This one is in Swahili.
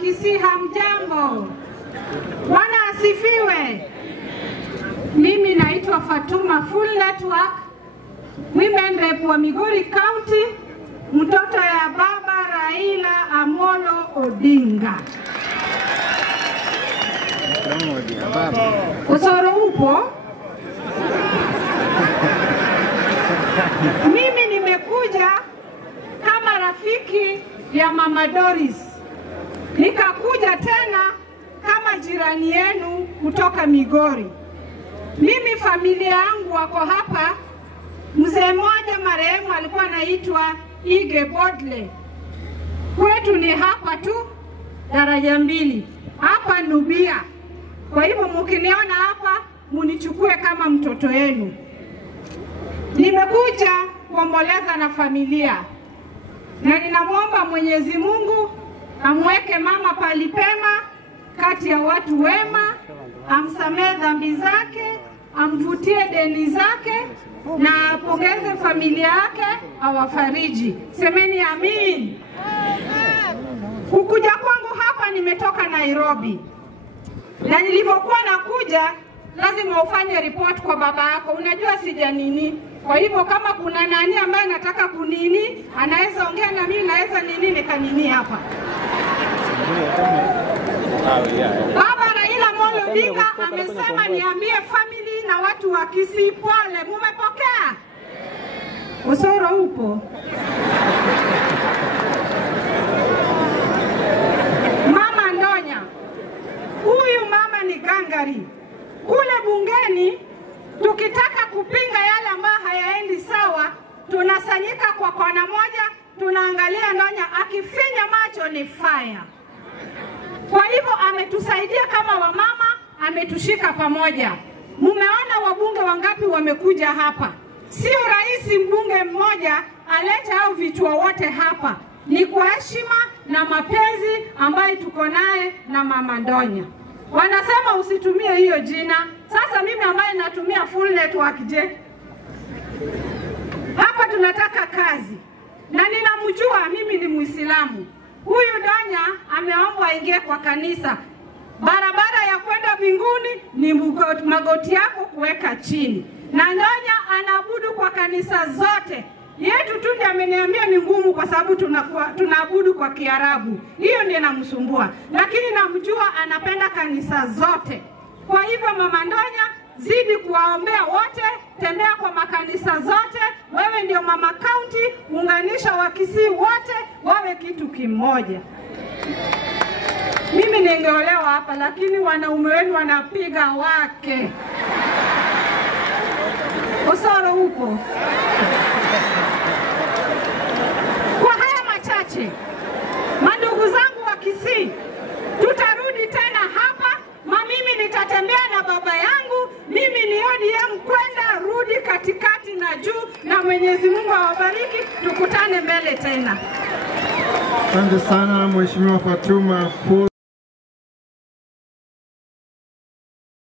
Kisii, hamjambo? Bwana asifiwe. Mimi naitwa Fatuma Full Network, Women Rep wa Migori County, mtoto ya baba Raila Amolo Odinga. Osoro upo? Mimi nimekuja kama rafiki ya Mama Doris. Nikakuja tena kama jirani yenu kutoka Migori. Mimi familia yangu wako hapa. Mzee mmoja marehemu alikuwa anaitwa Ige Bodle. Kwetu ni hapa tu daraja mbili. Hapa Nubia. Kwa hivyo mkiniona hapa munichukue kama mtoto wenu. Nimekuja kuomboleza na familia. Na ninamwomba Mwenyezi Mungu amweke mama palipema kati ya watu wema, amsamehe dhambi zake, amvutie deni zake na apongeze familia yake, awafariji. Semeni amin. Kukuja kwangu hapa nimetoka Nairobi. Na nilipokuwa nakuja lazima ufanye report kwa baba yako. Unajua sija nini. Kwa hivyo kama kuna nani ambaye anataka kunini, anaweza ongea na mimi, naweza nini nikanini hapa. Baba Raila Amolo Odinga amesema niambie family na watu wa Kisii pole. Mumepokea? Osoro upo? Mama Ndonya. Huyu mama ni gangari. Kule bungeni tukitaka kupinga yale ambayo hayaendi sawa, tunasanyika kwa kona moja, tunaangalia Ndonya akifinya macho ni fire. Kwa hivyo ametusaidia kama wamama, ametushika pamoja. Mumeona wabunge wangapi wamekuja hapa. Sio rahisi mbunge mmoja alete hao vichwa wote hapa. Ni kwa heshima na mapenzi ambayo tuko naye na Mama Ndonya. Wanasema usitumie hiyo jina. Sasa mimi ambaye natumia Full Network je? Hapa tunataka kazi. Na ninamjua mimi ni Muislamu. Huyu Ndonya ameombwa aingie kwa kanisa. Barabara ya kwenda mbinguni ni magoti yako kuweka chini. Na Ndonya anaabudu kwa kanisa zote. Yetu tu ndiye ameniambia ni ngumu kwa sababu tunaabudu kwa Kiarabu. Hiyo ndiyo inamsumbua. Lakini namjua anapenda kanisa zote. Kwa hivyo Mama Ndonya, zidi kuwaombea wote, tembea kwa makanisa zote. Wewe ndio Mama County, unganisha wa Kisii wote wawe kitu kimoja. Mimi ningeolewa hapa lakini wanaume wenu wanapiga wake. Osoro upo? Kwa haya machache, mandugu zangu wa Kisii, tutarudi tena hapa. Mimi nitatembea na baba yangu. Mimi ni ODM kwenda rudi katikati na juu, na Mwenyezi Mungu awabariki. Tukutane mbele tena. Asante sana Mheshimiwa Fatuma Full